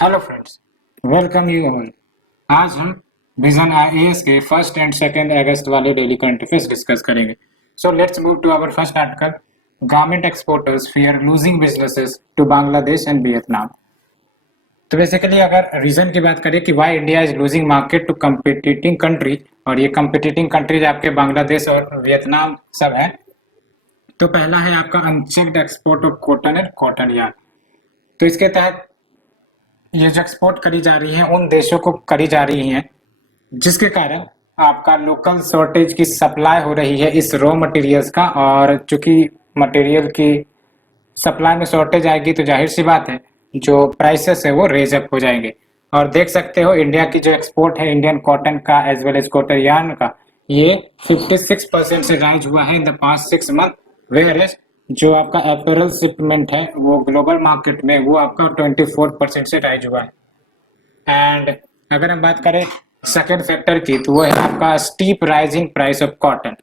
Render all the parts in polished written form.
Hello friends, welcome you all. आज हम Vision IAS के फर्स्ट एंड सेकेंड अगस्त वाले डेली करंट अफेयर्स डिस्कस करेंगे। So let's move to our first article. Garment exporters fear losing businesses to Bangladesh and Vietnam. तो basically अगर reason की बात करें कि why India is losing market to competing country, और ये कम्पिटिटिंग कंट्रीज आपके बांग्लादेश और वियतनाम सब है। तो पहला है आपका unchecked export of cotton and cotton yarn. तो इसके तहत ये जो एक्सपोर्ट करी जा रही है उन देशों को करी जा रही है जिसके कारण आपका लोकल शॉर्टेज की सप्लाई हो रही है इस रॉ मटेरियल्स का। और चूंकि मटेरियल की सप्लाई में शॉर्टेज आएगी तो जाहिर सी बात है जो प्राइसेस है वो रेज अप हो जाएंगे। और देख सकते हो इंडिया की जो एक्सपोर्ट है इंडियन कॉटन का as well as cotton yarn का, ये 56% से राइज हुआ है in the past 6 month. Where as जो आपका अपैरल शिपमेंट है वो ग्लोबल मार्केट में वो आपका 24% से राइज हुआ है। एंड अगर हम बात करें सेकेंड फैक्टर की तो वो है आपका steep rise in price of cotton.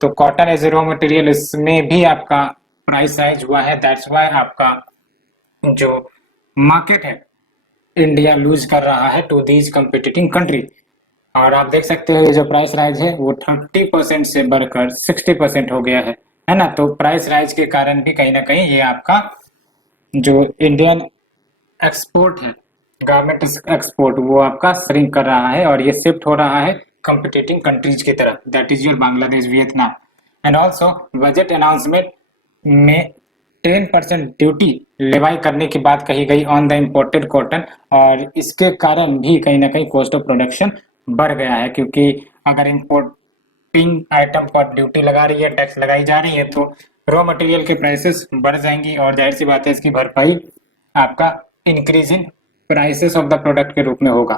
तो cotton as a raw material इसमें भी आपका प्राइस राइज हुआ है। दैट्स वाई आपका जो मार्केट है इंडिया लूज कर रहा है टू दीज कंपिटिटिंग कंट्री। और आप देख सकते हो ये जो प्राइस राइज है वो 30% से बढ़कर 60% हो गया है ना। तो प्राइस राइज के कारण भी कहीं ना कहीं ये आपका जो इंडियन एक्सपोर्ट है गारमेंट एक्सपोर्ट वो आपका श्रिंक कर रहा है और ये शिफ्ट हो रहा है कंपिटिटिंग कंट्रीज की तरफ, that is your Bangladesh Vietnam. And also budget announcement में 10% ड्यूटी लेवाई करने की बात कही गई ऑन द इम्पोर्टेड कॉटन, और इसके कारण भी कहीं ना कहीं कॉस्ट ऑफ प्रोडक्शन बढ़ गया है। क्योंकि अगर इम्पोर्टिंग आइटम पर ड्यूटी लगा रही है, टैक्स लगाई जा रही है, तो रॉ मटेरियल के प्राइसेस बढ़ जाएंगी और जाहिर सी बात है इसकी भरपाई आपका increase in prices of the product के रूप में होगा।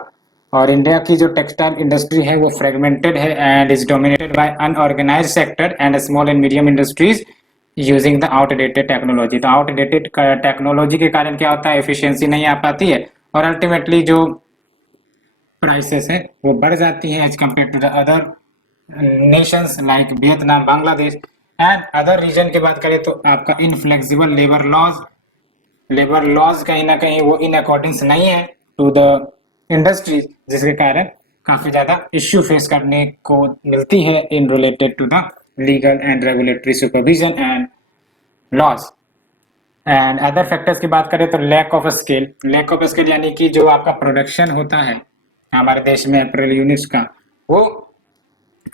और इंडिया की जो टेक्सटाइल इंडस्ट्री है वो फ्रेगमेंटेड है and is dominated by unorganised sector and small and medium industries using the outdated technology. तो आउटडेटेड टेक्नोलॉजी के कारण क्या होता है, एफिशिएंसी नहीं आ पाती है और अल्टीमेटली जो प्राइसेस है वो बढ़ जाती है as compare to the other nations like Vietnam, Bangladesh and other region की बात करें तो आपका इनफ्लेक्सिबल लेबर लॉज कहीं ना कहीं वो इन अकॉर्डिंग्स नहीं है टू द इंडस्ट्रीज, जिसके कारण काफी ज्यादा इश्यू फेस करने को मिलती है in related to the legal and regulatory supervision and laws. And other factors की बात करें तो लैक ऑफ स्केल यानी कि जो आपका प्रोडक्शन होता है हमारे देश में अप्रैल यूनिट्स का, वो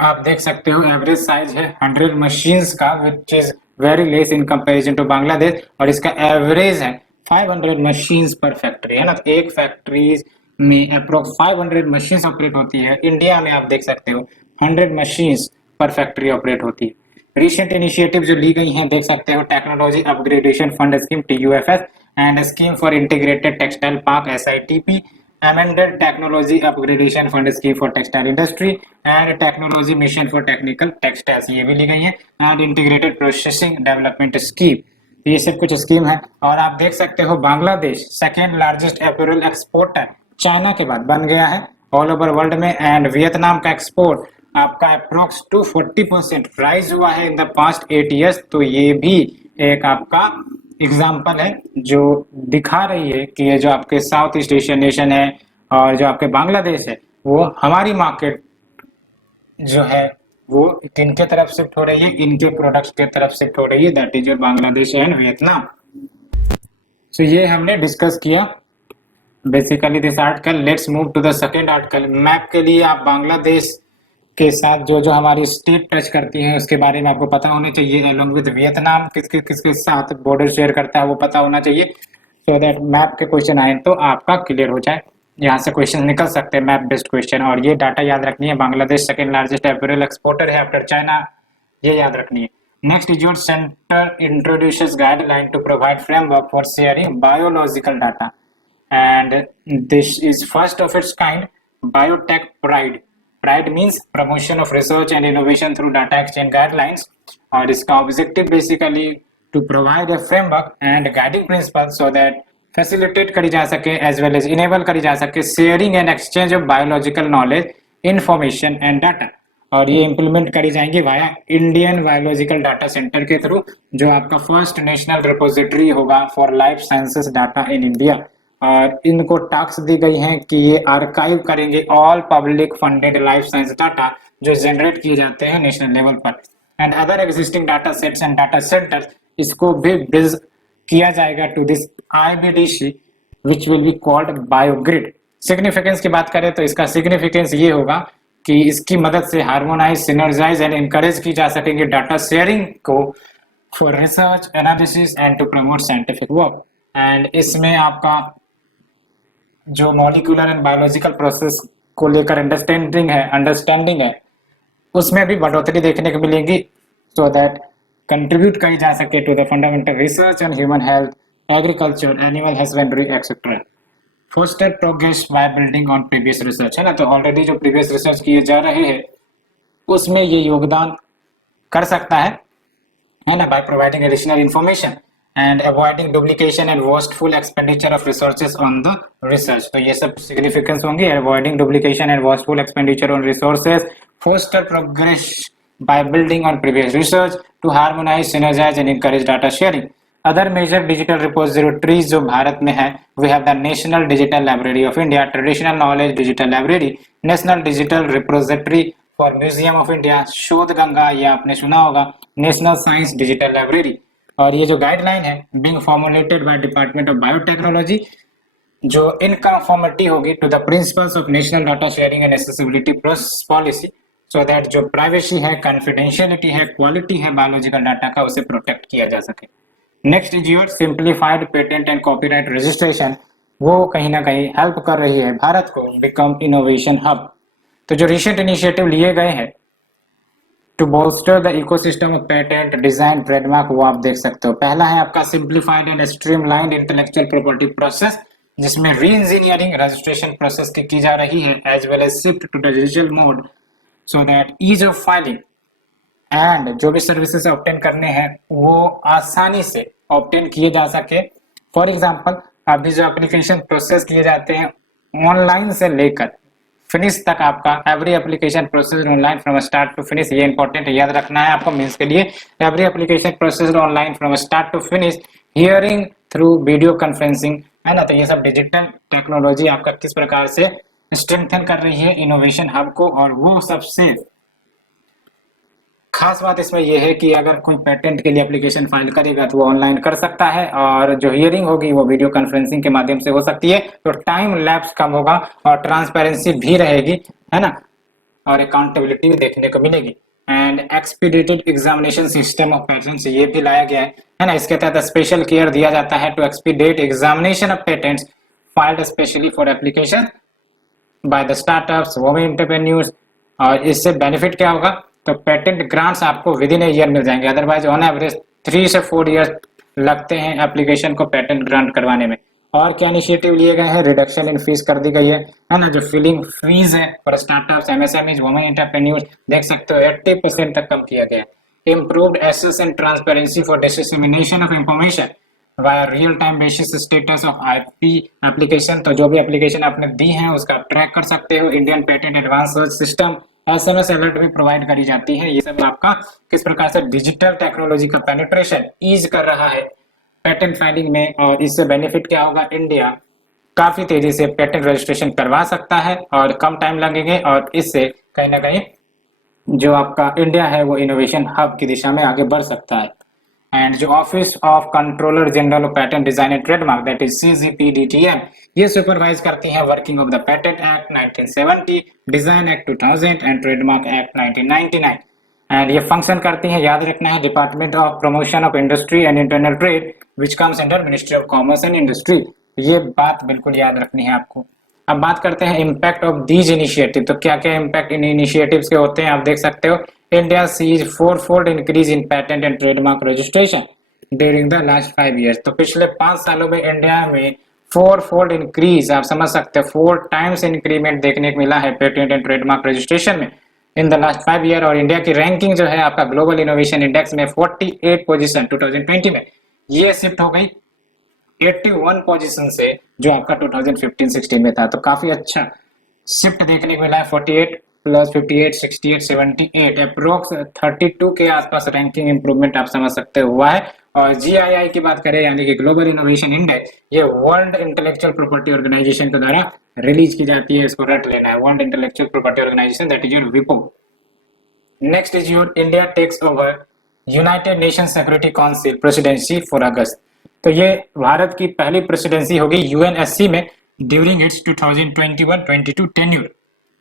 आप देख सकते हो एवरेज साइज है 100 मशीन्स का, which is very less in comparison to Bangladesh. और इसका एवरेज है 500 मशीन्स पर फैक्ट्री, है ना। तो एक फैक्ट्रीज में अप्रोक्स 500 मशीन्स ऑपरेट होती है। इंडिया में आप देख सकते हो 100 मशीन्स पर फैक्ट्री ऑपरेट होती है। रिसेंट इनिशिएटिव जो ली गई हैं देख सकते हो, technology upgradation fund scheme TUFS and scheme for integrated textile park SITP, amended technology upgradation fund scheme for textile industry and technology mission for technical textiles, ये भी ली गई है, and integrated processing development scheme। ये सब कुछ scheme है। और आप देख सकते हो Bangladesh second largest apparel exporter China के बाद बन गया है ऑल ओवर वर्ल्ड में। एंड वियतनाम का एक्सपोर्ट आपका अप्रोक्स 240% राइज हुआ है इन द पास्ट 8 ईयर्स। तो ये भी एक आपका एग्जाम्पल है जो दिखा रही है कि ये जो आपके साउथ ईस्ट एशियन नेशन है और जो आपके बांग्लादेश है वो हमारी मार्केट जो है वो किनके तरफ शिफ्ट हो रही है, इनके प्रोडक्ट्स के तरफ शिफ्ट हो रही है, that is your Bangladesh and Vietnam. So ये हमने डिस्कस किया basically this article. Let's move to the second article. Map के लिए आप बांग्लादेश के साथ जो जो हमारी स्टेट टच करती है उसके बारे में आपको पता होना चाहिए। अलोंग विद वियतनाम किसके किसके साथ बॉर्डर शेयर करता है वो पता होना चाहिए, सो दैट मैप के क्वेश्चन आए तो आपका क्लियर हो जाए। यहाँ से क्वेश्चन निकल सकते हैं मैप बेस्ड क्वेश्चन। और ये डाटा याद रखनी है, Bangladesh second largest apparel exporter है आफ्टर चाइना, ये याद रखनी है। Next is your centre introduces guideline to provide framework for sharing biological data and this is first of its kind biotech pride means promotion of research and innovation through data exchange guidelines। और इसका objective basically to provide a framework and guiding principle so that facilitate करी जा सके as well as enable करी जा सके sharing and exchange of biological knowledge information and data. और ये इम्प्लीमेंट करी जाएंगी via Indian biological data centre के थ्रू, जो आपका फर्स्ट नेशनल रिपोजिटरी होगा for life sciences data in India. और इनको टास्क दी गई हैं कि ये आर्काइव करेंगे all public funded life science data जो जनरेट किए जाते हैं नेशनल लेवल पर, and other existing data sets and data centres, इसको भी ब्रिज किया जाएगा to this IBDC which will be called Biogrid. Significance की बात करें तो इसका सिग्निफिकेंस ये होगा कि इसकी मदद से हार्मोनाइज, सिनर्जाइज एंड इनकरेज की जा सकेंगे डाटा शेयरिंग को for research, analysis and to promote scientific work. And इसमें आपका जो मॉलिक्यूलर एंड बायोलॉजिकल प्रोसेस को लेकर अंडरस्टैंडिंग है उसमें भी बढ़ोतरी देखने को मिलेगी, सो दैट कंट्रीब्यूट करी जा सके to the fundamental research on human health, agriculture, animal husbandry etcetera. Foster progress by building on previous research, है ना, तो ऑलरेडी जो प्रीवियस रिसर्च किए जा रहे हैं उसमें ये योगदान कर सकता है ना, by providing additional information and avoiding duplication and wasteful expenditure of resources on the research. तो ये सब सिग्निफिकेंस होंगे, avoiding duplication and wasteful expenditure on resources, foster progress by building on previous research to harmonize, synergize and encourage data sharing. Other major digital repositories जो भारत में है, we have the National Digital Library of India, Traditional Knowledge Digital Library, National Digital Repository for Museum of India, शोध गंगा, ये आपने सुना होगा, National Science Digital Library। और ये जो गाइडलाइन है being formulated by Department of Biotechnology, जो इन कन्फॉर्मिटी होगी to the principles of national data sharing and accessibility policy, so that जो प्राइवेसी है, कॉन्फिडेंशियलिटी है, क्वालिटी है बायोलॉजिकल डाटा का, उसे प्रोटेक्ट किया जा सके। Next is your simplified patent and copyright registration, वो कहीं ना कहीं हेल्प कर रही है भारत को बिकम इनोवेशन हब। तो जो रिसेंट इनिशिएटिव लिए गए हैं to bolster the ecosystem of patent, design, trademark, वो आप देख सकते हो। पहला है आपका simplified and streamlined intellectual property process, जिसमें री इंजीनियरिंग रजिस्ट्रेशन प्रोसेस की जा रही है, as well as shift to the digital mode, so that ease of filing and जो भी सर्विसेज ऑब्टेन करने हैं वो आसानी से ऑब्टेन किए जा सके। फॉर एग्जांपल, अभी जो एप्लीकेशन प्रोसेस किए जाते हैं ऑनलाइन से लेकर फिनिश तक, आपका every application process online from start to finish, ये इंपॉर्टेंट है, याद रखना है आपको मेंस के लिए। Every application process online from start to finish, hearing through video conferencing, है ना, तो ये सब डिजिटल टेक्नोलॉजी आपका किस प्रकार से स्ट्रेंथन कर रही है इनोवेशन हब को। और वो सबसे खास बात इसमें यह है कि अगर कोई पेटेंट के लिए एप्लीकेशन फाइल करेगा तो वो ऑनलाइन कर सकता है, और जो हियरिंग होगी वो वीडियो कॉन्फ्रेंसिंग के माध्यम से हो सकती है, तो टाइम लैप्स कम होगा और ट्रांसपेरेंसी भी रहेगी, है ना, और अकाउंटेबिलिटी भी देखने को मिलेगी। And एक्सपीडिटेड examination system of patents, ये भी लाया गया है ना, इसके तहत स्पेशल केयर दिया जाता है to expedite examination of patents filed specially for application by the startups, women entrepreneurs. और इससे बेनिफिट क्या होगा, तो पेटेंट ग्रांट्स आपको विद इन ए ईयर मिल जाएंगे, अदरवाइज ऑन एवरेज 3 से 4 ईयर लगते हैं एप्लीकेशन को पेटेंट ग्रांट करवाने में। और क्या इनिशिएटिव लिए गए हैं, रिडक्शन इन फीस कर दी गई है ना, जो फिलिंग फीस है for startups, MSMEs, women entrepreneurs, देख सकते हो 80% तक कम किया गया है। Improved access and transparency for dissemination of information via real time basis status of IP application, तो जो भी एप्लीकेशन आपने दी है उसका आप ट्रैक कर सकते हो। Indian patent advance search system, SMS alert भी प्रोवाइड करी जाती है। ये सब आपका किस प्रकार से डिजिटल टेक्नोलॉजी का पेनिट्रेशन ईज कर रहा है पेटेंट फाइलिंग में, और इससे बेनिफिट क्या होगा, इंडिया काफी तेजी से पेटेंट रजिस्ट्रेशन करवा सकता है और कम टाइम लगेंगे, और इससे कहीं ना कहीं जो आपका इंडिया है वो इनोवेशन हब की दिशा में आगे बढ़ सकता है। एंड जो office of controller general of patent design and trademark, that is CGPDTM, ये सुपरवाइज करती है working of the patent act 1970, design act 2000 and trademark act 1999। And ये फंक्शन करती है, याद रखना है, department of promotion of industry and internal trade which comes under ministry of commerce and industry. ये बात बिल्कुल याद रखनी है आपको। अब बात करते हैं इम्पैक्ट ऑफ दीज इनिशिएटिव, तो क्या क्या इम्पैक्ट इन इनिशिएटिव्स के होते हैं, आप देख सकते हो। India sees 4-fold increase in patent and trademark registration during the last 5 years, तो पिछले 5 सालों में इंडिया में 4-fold इंक्रीज, आप समझ सकते हो 4 times इंक्रीमेंट देखने को मिला है पेटेंट एंड ट्रेडमार्क रजिस्ट्रेशन में इन द लास्ट 5 year। और इंडिया की रैंकिंग जो है आपका ग्लोबल इनोवेशन इंडेक्स में 48 पोजीशन 2020 में, ये शिफ्ट हो गई 81 पोजीशन से जो आपका 2015-16 में था, तो काफी अच्छा शिफ्ट देखने को मिला है। 48 प्लस 58, 68, 78, अप्रोक्स 32 के आसपास रैंकिंग इंप्रूवमेंट आप समझ सकते हुआ है। और GII की बात करें यानी कि ग्लोबल इनोवेशन इंडेक्स, ये वर्ल्ड इंटेलेक्चुअल प्रॉपर्टी ऑर्गेनाइजेशन के द्वारा रिलीज की जाती है, इसको रट लेना है, world intellectual property organisation, that is your विपो। Next is your India takes over United Nation security council presidency for अगस्त। तो ये भारत की पहली प्रेसिडेंसी होगी यूएनएससी में ड्यूरिंग इट्स 2021-22 टेन्यूर।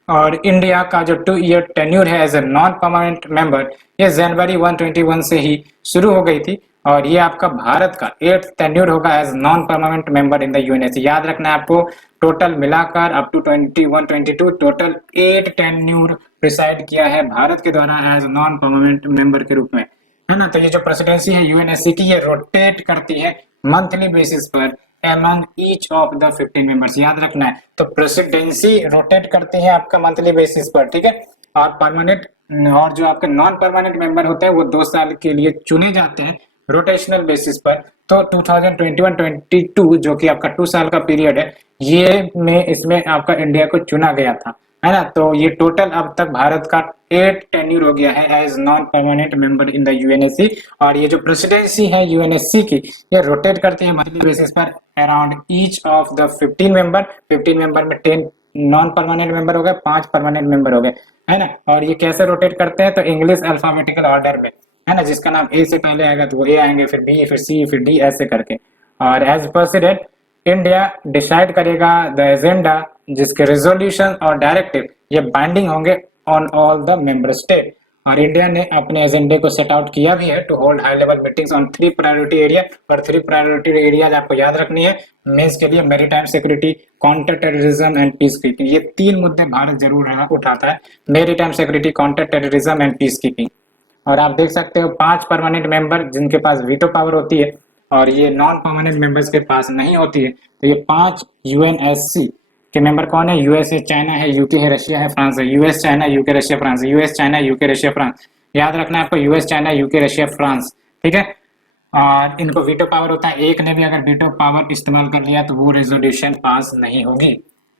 और इंडिया का जो 2 ईयर टेन्यूर है as a non permanent member, ये जनवरी 121 से ही शुरू हो गई थी, और ये आपका भारत का 8th टेन्यूर होगा as non permanent member in the UNSC. याद रखना है आपको, टोटल मिलाकर up to 21-22 total 8 tenure preside किया है भारत के द्वारा एज नॉन परमानेंट मेंबर के रूप में, है ना। तो ये जो प्रेसिडेंसी है यूएनएससी की, ये रोटेट करती है मंथली बेसिस पर among each of the 15 members। याद रखना है, तो प्रेसिडेंसी रोटेट करती है आपका मंथली बेसिस पर, ठीक है। और परमानेंट और जो आपके नॉन परमानेंट मेंबर होते हैं वो 2 साल के लिए चुने जाते हैं रोटेशनल बेसिस पर। तो 2021-22 जो कि आपका 2 साल का पीरियड है, ये में इसमें आपका इंडिया को चुना गया था, है ना। तो ये टोटल अब तक भारत का 8 टेन्यूर हो गया है as non permanent member in the UNSC. और ये जो प्रेसिडेंसी है यूएनएससी की, ये रोटेट करते हैं मंथली बेसिस पर around each of the 15 member में 10 नॉन परमानेंट मेंबर हो गए, 5 परमानेंट मेंबर हो गए, है ना। और ये कैसे रोटेट करते हैं, तो इंग्लिश अल्फाबेटिकल ऑर्डर में, है ना। जिसका नाम ए से पहले आएगा तो वो ए आएंगे, फिर बी, फिर सी, फिर डी, ऐसे करके। और एज प्रेसिडेंट इंडिया डिसाइड करेगा द एजेंडा, जिसके रेजोल्यूशन और डायरेक्टिव ये बाइंडिंग होंगे on all the member state. और इंडिया ने अपने एजेंडे को सेट आउट किया भी है to hold high level meetings on 3 priority area. और 3 प्रायोरिटी एरियाज आपको याद रखनी है मेंस के लिए, maritime security, counter terrorism and peace keeping. ये 3 मुद्दे भारत जरूर उठाता है, maritime security, counter terrorism and peace keeping. और आप देख सकते हो 5 परमानेंट मेंबर जिनके पास वीटो पावर होती है, और ये नॉन परमानेंट मेंबर्स के पास नहीं होती है। तो ये 5 यूएनएससी के मेंबर कौन है, यूएसए, चाइना है, यूके है, रशिया है, फ्रांस है। US, China, UK, Russia, France, US, China, UK, Russia, France. याद रखना है आपको, US, China, UK, Russia, France, ठीक है। और इनको वीटो पावर होता है, एक ने भी अगर वीटो पावर इस्तेमाल कर लिया तो वो रेजोल्यूशन पास नहीं होगी।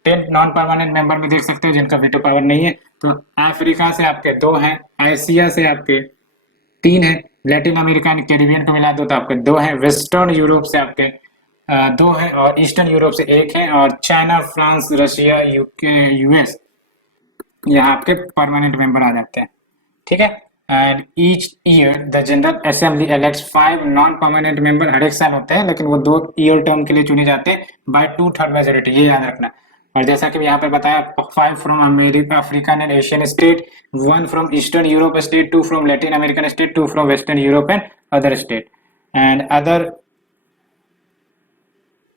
10 नॉन परमानेंट मेंबर में देख सकते हो जिनका वीटो पावर नहीं है। तो अफ्रीका से आपके 2 हैं, एशिया से आपके 3 है, लैटिन अमेरिका एंड कैरिबियन को मिला दो तो आपके 2 हैं, वेस्टर्न यूरोप से आपके 2 हैं, और ईस्टर्न यूरोप से 1 है, और China, France, Russia, UK, US यहाँ आपके परमानेंट मेंबर आ जाते हैं, ठीक है। And each year the general assembly elects 5 non permanent member. हर एक साल होते हैं लेकिन वो 2 ईयर टर्म के लिए चुने जाते हैं बाय 2/3 मेजोरिटी, ये याद रखना। और जैसा कि यहाँ पे बताया, 5 from America, African and Asian state, 1 from eastern Europe state, 2 from Latin American state, 2 from western Europe and other state. And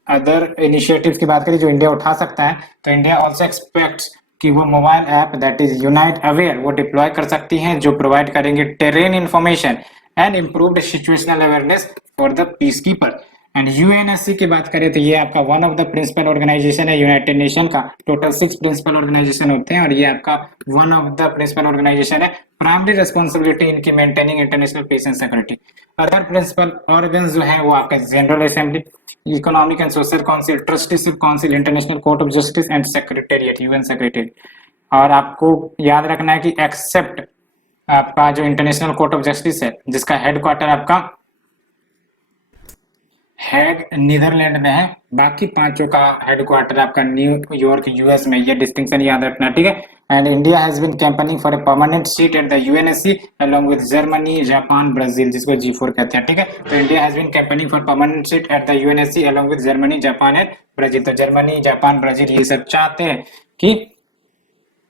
other initiatives की बात करें जो इंडिया उठा सकता है, तो इंडिया ऑल्सो एक्सपेक्ट्स कि वो mobile app that is unite aware वो डिप्लॉय कर सकती हैं, जो प्रोवाइड करेंगे terrain information and improved situational awareness for the peacekeeper. And UNSC की बात करें तो ये आपका one of the principal organization है यूनाइटेड नेशन का। टोटल 6 प्रिंसिपल ऑर्गेनाइजेशन होते हैं और ये आपका one of the principal organization है। प्राइमरी रिस्पॉन्सिबिलिटी इनकी maintaining international peace and security. Other principal organs जो है वो आपका general assembly, economic and social council, trusteeship council, international court of justice and secretariat, UN secretariat. और आपको याद रखना है कि एक्सेप्ट आपका जो इंटरनेशनल कोर्ट ऑफ जस्टिस है जिसका हेडक्वार्टर आपका हेड नीदरलैंड में है, बाकी 5 का हेडक्वार्टर आपका न्यूयॉर्क यूएस में, ये डिस्टिंक्शन याद रखना, ठीक है। And India has been campaigning for a permanent seat at the UNSC along with Germany, Japan, Brazil, जिसको G4 कहते हैं, ठीक है। तो India has been campaigning for permanent seat at the UNSC along with Germany, Japan and Brazil. तो Germany, Japan, Brazil ये सब चाहते हैं कि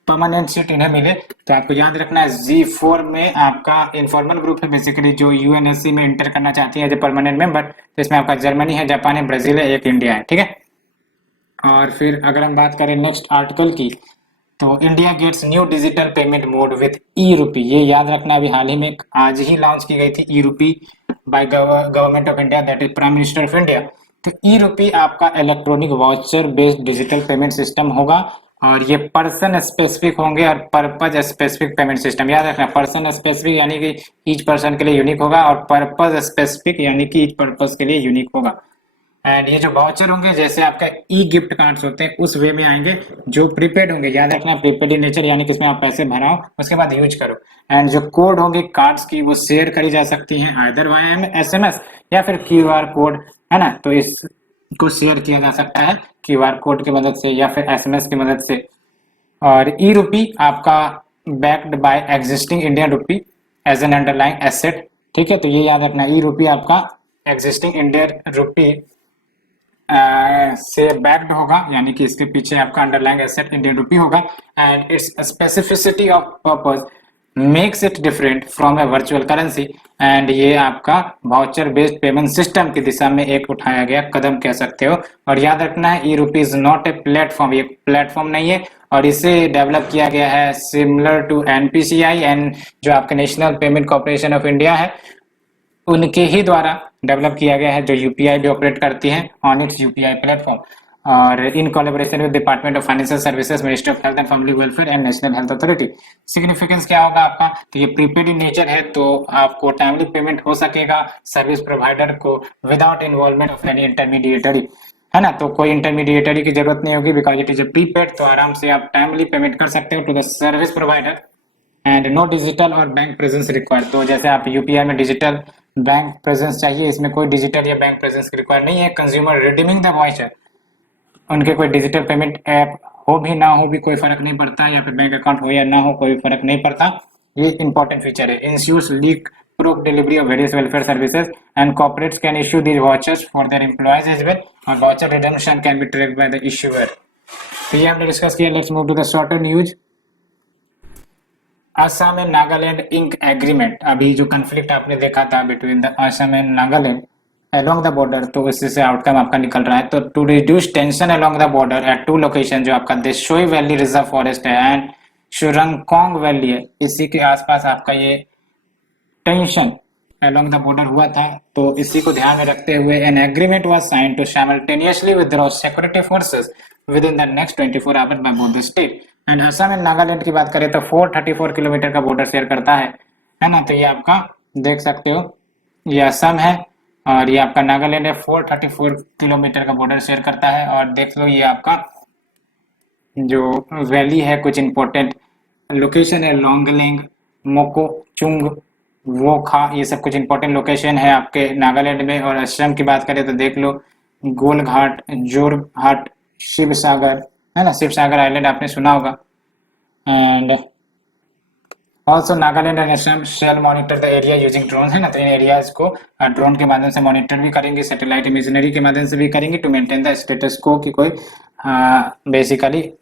परमानेंट सीट इन्हें मिले। तो आपको याद रखना है G4 में आपका इनफॉर्मल ग्रुप है बेसिकली जो यूएनएससी में इंटर करना चाहती है एज ए परमानेंट मेंबर। तो इसमें आपका जर्मनी है, जापान है, ब्राजील है, एक इंडिया है, ठीक है। और फिर अगर हम बात करें नेक्स्ट आर्टिकल की, तो India gets new digital payment mode with e rupee. ये याद रखना, अभी हाल ही में आज ही लॉन्च की गई थी ई रूपी by government of India, that is prime minister of India. तो ई रूपी आपका electronic voucher based digital payment system होगा और ये पर्सन स्पेसिफिक होंगे और पर्पज स्पेसिफिक पेमेंट सिस्टम। याद रखना, पर्सन स्पेसिफिक यानी कि ईच पर्सन के लिए यूनिक होगा और पर्पज स्पेसिफिक यानी कि ईच पर्पज के लिए यूनिक होगा। एंड ये जो वाउचर होंगे जैसे आपका ई गिफ्ट कार्ड्स होते हैं उस वे में आएंगे, जो प्रीपेड होंगे, याद रखना प्रीपेड इन नेचर, यानी कि इसमें आप पैसे भराओ उसके बाद यूज करो। एंड जो कोड होंगे कार्ड्स की वो शेयर करी जा सकती हैं आइदर वाया एसएमएस या फिर क्यूआर कोड, है ना, तो इसको शेयर किया जा सकता है क्यूआर कोड की मदद से या फिर एसएमएस की मदद से। और ई रूपी आपका backed by existing Indian rupee as an underline asset, ठीक है, तो ये याद रखना ई रूपी आपका एग्जिस्टिंग इंडियन रूपी से बैक्ड होगा, यानी कि इसके पीछे आपका अंडरलाइंग एसेट इंडियन रूपी होगा। And it's specificity of purpose makes it different from A virtual currency. And ये आपका वाउचर बेस्ड पेमेंट सिस्टम की दिशा में एक उठाया गया कदम कह सकते हो। और याद रखना है e rupee is not a platform, ये प्लेटफॉर्म नहीं है, और इसे डेवलप किया गया है सिमिलर टू एनपीसीआई एंड जो आपके national payment corporation of India है उनके ही द्वारा डेवलप किया गया है, जो यूपीआई भी ऑपरेट करती है ऑन इट्स यूपीआई प्लेटफॉर्म, और in collaboration with department of financial services, ministry of health and family welfare and national health authority. Significance क्या होगा आपका, तो ये प्रीपेड इन नेचर है तो आपको टाइमली पेमेंट हो सकेगा सर्विस प्रोवाइडर को without involvement of any intermediary, है ना, तो कोई इंटरमीडिएटरी की जरूरत नहीं होगी because it is a prepaid, तो आराम से आप टाइमली पेमेंट कर सकते हो to the service provider. And no digital और बैंक प्रेजेंस रिक्वायर्ड, तो जैसे आप यूपीआई में डिजिटल बैंक प्रेजेंस चाहिए, इसमें कोई डिजिटल या बैंक प्रेजेंस रिक्वायर नहीं है। कंज्यूमर रिडीमिंग द वाउचर, उनके कोई डिजिटल पेमेंट ऐप हो भी ना हो भी कोई फर्क नहीं पड़ता, या फिर बैंक अकाउंट हो या ना हो कोई फर्क नहीं पड़ता, ये इंपॉर्टेंट फीचर है। Ensures leak proof delivery of various welfare services and corporates can issue these vouchers for their employees as well, और voucher redemption can be tracked by the issuer. तो ये हमने डिस्कस किया। Let's move to the shorter news. Assam and Nagaland ink agreement, अभी जो conflict आपने देखा था between the Assam and Nagaland along the border, तो इसी से आउटकम आपका निकल रहा है। तो to reduce tension along the border at two location, जो आपका देशोई वैली रिजर्व फॉरेस्ट है एंड शुरंगकोंग वैली है, इसी के आसपास आपका ये टेंशन अलोंग द बॉर्डर हुआ था, तो इसी को ध्यान में रखते हुए an agreement was signed to simultaneously withdraw security forces within the next 24 hours by both the state. And Assam and Nagaland की बात करें तो 434 किलोमीटर का बॉर्डर शेयर करता है ना, तो ये आपका देख सकते हो, ये असम है और ये आपका नागालैंड है, 434 किलोमीटर का बॉर्डर शेयर करता है। और देख लो ये आपका जो वैली है कुछ इंपॉर्टेंट लोकेशन है, लोंगलेंग, मोकोचुंग, वोखा, ये सब कुछ इंपॉर्टेंट लोकेशन है आपके नागालैंड में। और असम की बात करें तो देख लो गोलघाट, जोरहाट, शिव सागर, है ना, शिव सागर आइलैंड आपने सुना होगा। And also Nagaland and Assam shall monitor the area using drone, है ना, तो इन एरियाज को ड्रोन के माध्यम से मॉनिटर भी करेंगे, सैटेलाइट इमेजनरी के माध्यम से भी करेंगे टू मेंटेन द स्टेटस को, कि कोई बेसिकली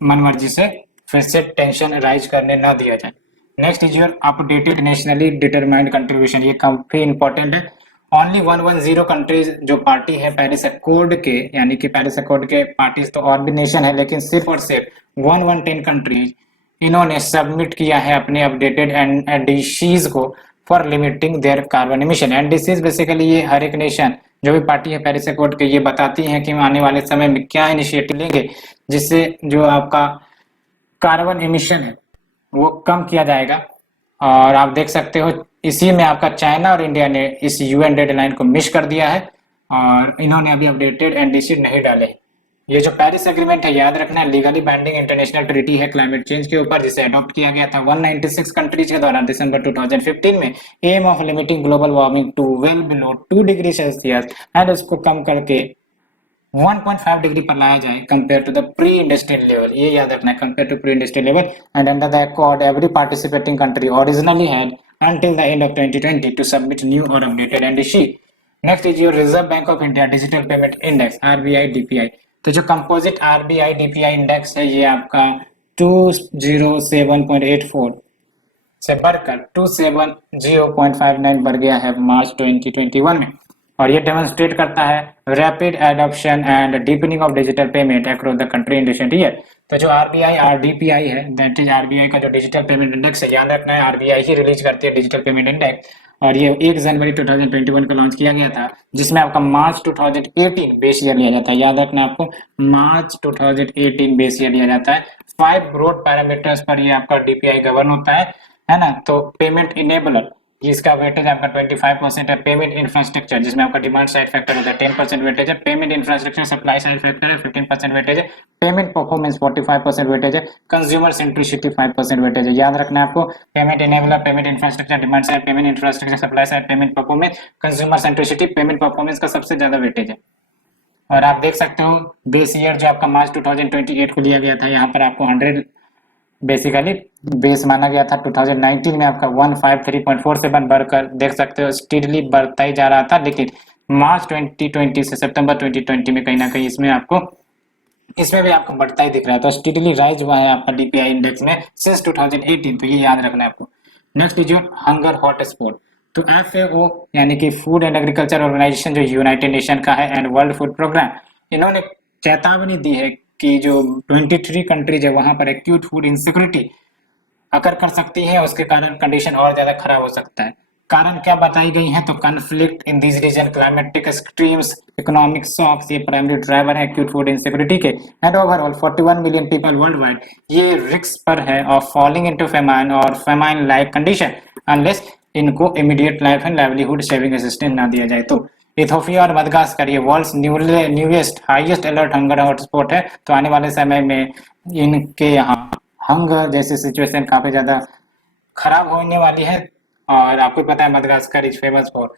मन मर्जी से फिर से टेंशन राइज करने ना दिया जाए। Next is your updated nationally determined contribution, ये काफी इंपॉर्टेंट है। ओनली 110 कंट्रीज जो पार्टी है पेरिस अकॉर्ड के, यानी कि पेरिस अकॉर्ड के पार्टीज तो और भी नेशन है, लेकिन सिर्फ और सिर्फ 110 कंट्रीज इन्होंने सबमिट किया है अपने अपडेटेड एनडीसीज को for limiting their carbon emission. NDCs basically ये हर एक नेशन जो भी पार्टी है पेरिस अकॉर्ड के, ये बताती हैं कि आने वाले समय में क्या इनिशिएटिव लेंगे जिससे जो आपका कार्बन इमिशन है वो कम किया जाएगा। और आप देख सकते हो इसी में आपका चाइना और इंडिया ने इस यूएन डेडलाइन को मिस कर दिया है और इन्होंने अभी अपडेटेड एनडीसी नहीं डाले। ये जो पेरिस एग्रीमेंट है याद रखना है लीगली बाइंडिंग इंटरनेशनल ट्रीटी है क्लाइमेट चेंज के ऊपर, जिसे अडॉप्ट किया गया था 196 कंट्रीज के द्वारा दिसंबर 2015 में, aim of limiting global warming to well below 2 degree Celsius and उसको कम करके 1.5 डिग्री पर लाया जाए compare to the preindustrial level, ये याद रखना है, compare to preindustrial level. And under the accord every participating country originally had until the end of 2020 to submit new or updated NDC. Next is your Reserve Bank of India Digital Payment Index RBI DPI, तो जो composite RBI DPI index है ये आपका 207.84 से बढ़कर 270.59 बढ़ गया है मार्च 2021 में, और ये डेमोन्स्ट्रेट करता है rapid adoption and deepening of digital payment across the country in recent year. तो जो आरबीआई आरडीपीआई है, दैट इज आरबीआई का जो डिजिटल पेमेंट इंडेक्स है, याद रखना है आरबीआई ही रिलीज करती है डिजिटल पेमेंट इंडेक्स, और ये 1 जनवरी 2021 को लॉन्च किया गया था, जिसमें आपका मार्च 2018 बेस ईयर लिया जाता है। याद रखना है आपको मार्च 2018 बेस ईयर लिया जाता है। 5 ब्रॉड पैरामीटर्स पर ये आपका डीपीआई गवर्न होता है ना, तो पेमेंट इनेबलर इसका वेटेज आपका 25% है। पेमेंट इंफ्रास्ट्रक्चर जिसमें आपका डिमांड साइड फैक्टर होता है 10% वेटेज है। Payment infrastructure supply side factor है 15% वेटेज है। पेमेंट परफॉर्मेंस 45% वेटेज है। कंज्यूमर सेंट्रिसिटी 5% वेटेज है। याद रखना है आपको, payment enabler, payment infrastructure, demand side, payment infrastructure, supply side, payment performance, consumer centricity, payment performance का सबसे ज्यादा वेटेज है। और आप देख सकते हो बेस ईयर जो आपका मार्च 2028 को लिया गया था, यहाँ पर आपको 100 बेसिकली बेस माना गया था। 2019 में आपका 153.47 बढ़कर देख सकते हो स्टीडली बढ़ता ही जा रहा था, लेकिन मार्च 2020 से सितंबर 2020 में कहीं ना कहीं इसमें भी आपको बढ़ता ही दिख रहा है। तो स्टीडली राइज हुआ है आपका डीपीआई इंडेक्स में सिंस 2018, तो ये याद रखना है आपको। Next is your hunger hotspot. तो FAO यानी कि फूड एंड एग्रीकल्चर ऑर्गेनाइजेशन जो यूनाइटेड नेशन का है एंड वर्ल्ड फूड प्रोग्राम, इन्होंने चेतावनी दी है कि जो 23 कंट्रीज है वहां पर एक्यूट फूड इनसिक्योरिटी अकर कर सकती है, उसके कारण कंडीशन और ज्यादा खराब हो सकता है। कारण क्या बताई गई हैं, तो conflict in this region, climatic extremes, economic shocks, ये प्राइमरी ड्राइवर है एक्यूट फूड इनसिक्योरिटी के। And overall 41 million people worldwide ये रिस्क पर है ऑफ फॉलिंग इनटू फेमाइन और फेमाइन लाइक कंडीशन अनलेस इनको immediate life and livelihood saving assistance ना दिया जाए। तो इथोपिया और मदगास्कर ये world's newest highest alert hunger hotspot है। तो आने वाले समय में इनके यहाँ हंगर जैसी सिचुएशन काफी ज्यादा खराब होने वाली है। और आपको पता है मदगास्कर इज फेमस फॉर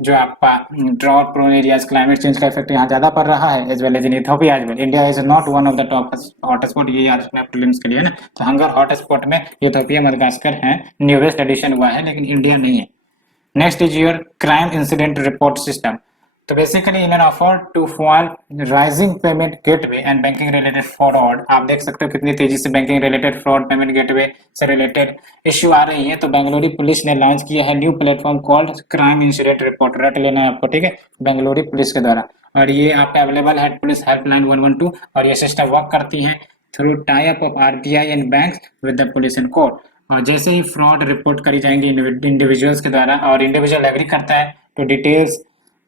जो आपका drought prone areas, climate change का इफेक्ट यहाँ ज्यादा पड़ रहा है as well as in Ethiopia as well. India is not one of the top hotspot, ये याद रखना प्रीलिम्स के लिए ना। तो हंगर हॉटस्पॉट में इथोपिया मदगास्कर है, न्यूएस्ट एडिशन हुआ है, लेकिन इंडिया नहीं है। Next is your crime incident report system. तो basically in an effort to fall rising payment gateway and banking related fraud, आप देख सकते हो कितनी तेजी से banking related fraud, payment gateway से रिलेटेड इश्यू आ रही है। तो बेंगलुरु पुलिस ने लॉन्च किया है new platform called crime incident report, रट लेना है आपको, ठीक है, बेंगलुरु पुलिस के द्वारा। और ये आपका अवेलेबल है पुलिस हेल्पलाइन 112, और ये सिस्टम वर्क करती है through tie up of RBI and banks with the police and court. और जैसे ही फ्रॉड रिपोर्ट करी जाएंगी इंडिविजुअल्स के द्वारा और इंडिविजुअल एग्री करता है तो डिटेल्स,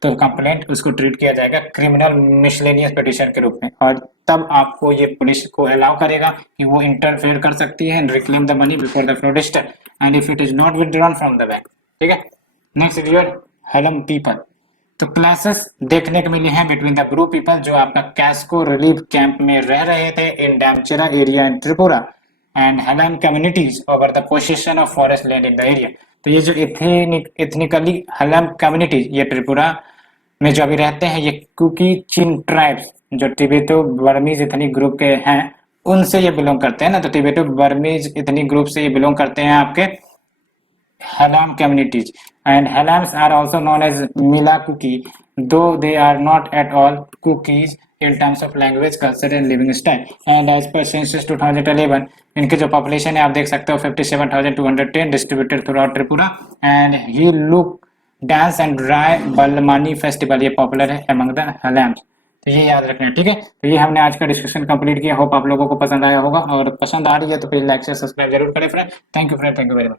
तो कंप्लेंट उसको ट्रीट किया जाएगा क्रिमिनल मिसलेनियस पिटीशन के रूप में, और तब आपको ये पुलिस को अलाउ करेगा कि वो इंटरफेयर कर सकती है and reclaim the money before the fraudster and if it is not withdrawn from the bank, ठीक है। Next is your Halam people. तो क्लासेस देखने को मिले हैं बिटवीन द ब्रू पीपल जो आपका कैस्को रिलीफ कैंप में रह रहे थे in Damcherra area in Tripura and Halam communities over the position of forest land in the area. तो ये जो एथनिकली हेलन कम्युनिटीज ये त्रिपुरा में जो अभी रहते हैं, ये कुकी चिन ट्राइब्स जो टिबेटो बर्मीज एथनिक ग्रुप के हैं उनसे ये बिलोंग करते हैं ना। तो टिबेटो बर्मीज एथनिक ग्रुप से ये बिलोंग करते हैं आपके Halam communities, and Halams are also known as Mila Kuki, though they are not at all cookies in terms of language, culture and living style. And as per census 2011, इनके जो population है आप देख सकते हो 57,210 distributed throughout Tripura. And ही लुक dance and Rai Balmani festival ये पॉपुलर है अमंग द हलैम्स। तो ये याद रखना है, ठीक है। तो ये हमने आज का डिस्कशन कंप्लीट किया, होप आप लोगों को पसंद आया होगा, और पसंद आ रही है तो प्लीज लाइक शेयर सब्सक्राइब जरूर करें friend. Thank you friend, thank you very much.